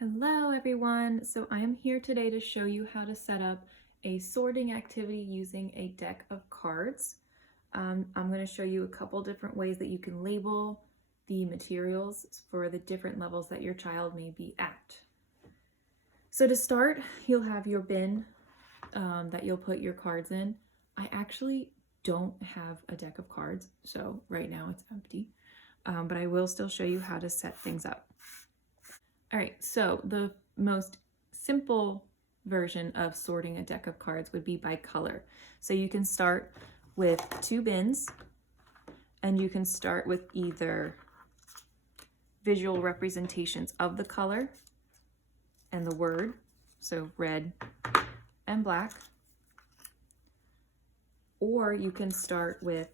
Hello everyone! So I'm here today to show you how to set up a sorting activity using a deck of cards. I'm going to show you a couple different ways that you can label the materials for the different levels that your child may be at. So to start, you'll have your bin that you'll put your cards in. I actually don't have a deck of cards, so right now it's empty, but I will still show you how to set things up. All right, so the most simple version of sorting a deck of cards would be by color. So you can start with two bins, and you can start with either visual representations of the color and the word, so red and black, or you can start with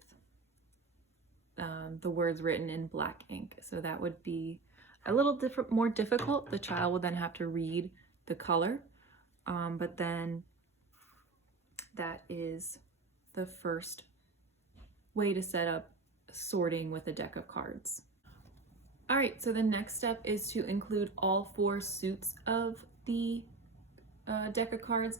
the words written in black ink. So that would be a little more difficult. The child will then have to read the color, but then that is the first way to set up sorting with a deck of cards. All right, so the next step is to include all four suits of the deck of cards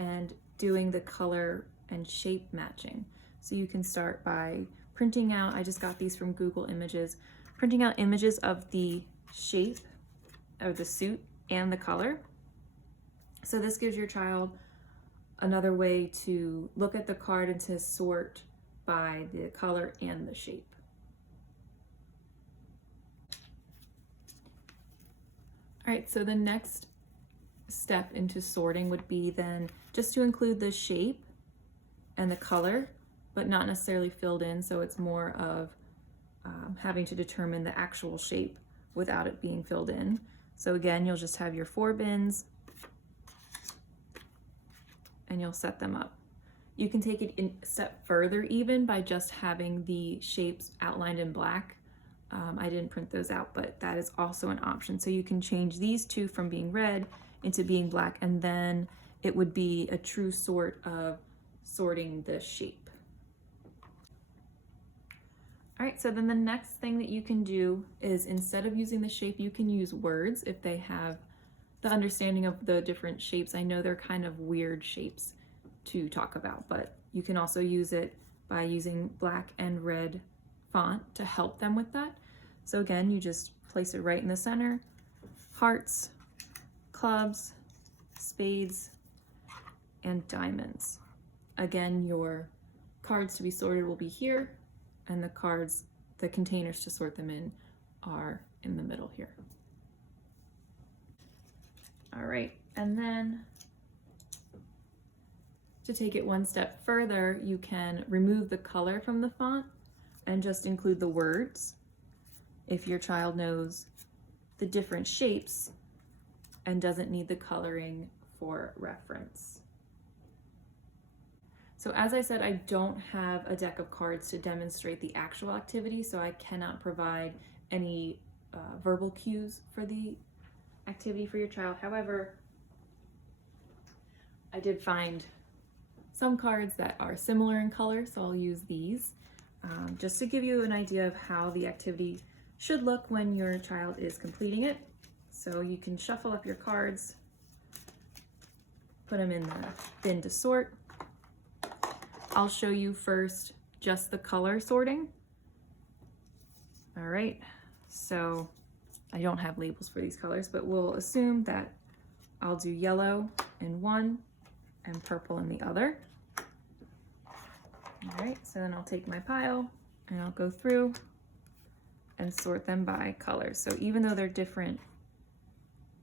and doing the color and shape matching. So you can start by printing out, I just got these from Google Images, printing out images of the shape of the suit and the color. So this gives your child another way to look at the card and to sort by the color and the shape. All right, so the next step into sorting would be then just to include the shape and the color, but not necessarily filled in. So it's more of having to determine the actual shape without it being filled in. So again, you'll just have your four bins and you'll set them up. You can take it a step further even by just having the shapes outlined in black. I didn't print those out, but that is also an option. So you can change these two from being red into being black, and then it would be a true sort of sorting the shape. All right, so then the next thing that you can do is, instead of using the shape, you can use words if they have the understanding of the different shapes. I know they're kind of weird shapes to talk about, but you can also use it by using black and red font to help them with that. So again, you just place it right in the center. Hearts, clubs, spades, and diamonds. Again, your cards to be sorted will be here, and the containers to sort them in are in the middle here. All right, and then to take it one step further, you can remove the color from the font and just include the words if your child knows the different shapes and doesn't need the coloring for reference. So as I said, I don't have a deck of cards to demonstrate the actual activity, so I cannot provide any verbal cues for the activity for your child. However, I did find some cards that are similar in color, so I'll use these just to give you an idea of how the activity should look when your child is completing it. So you can shuffle up your cards, put them in the bin to sort. I'll show you first just the color sorting. All right, so I don't have labels for these colors, but we'll assume that I'll do yellow in one and purple in the other. All right, so then I'll take my pile and I'll go through and sort them by color. So even though they're different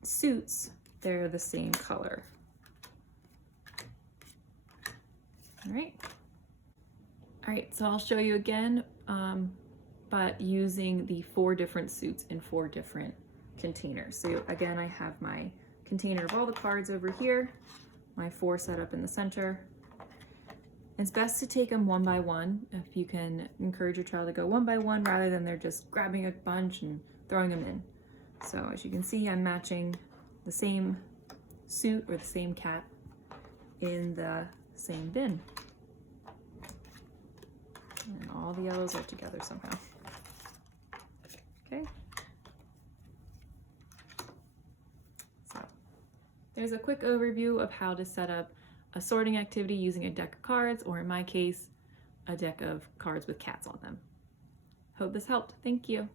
suits, they're the same color. All right. All right, so I'll show you again, but using the four different suits in four different containers. So again, I have my container of all the cards over here, my four set up in the center. It's best to take them one by one. If you can encourage your child to go one by one rather than they're just grabbing a bunch and throwing them in. So as you can see, I'm matching the same suit or the same cat in the same bin. And all the yellows are together somehow. Okay. there's a quick overview of how to set up a sorting activity using a deck of cards, or in my case, a deck of cards with cats on them. Hope this helped. Thank you.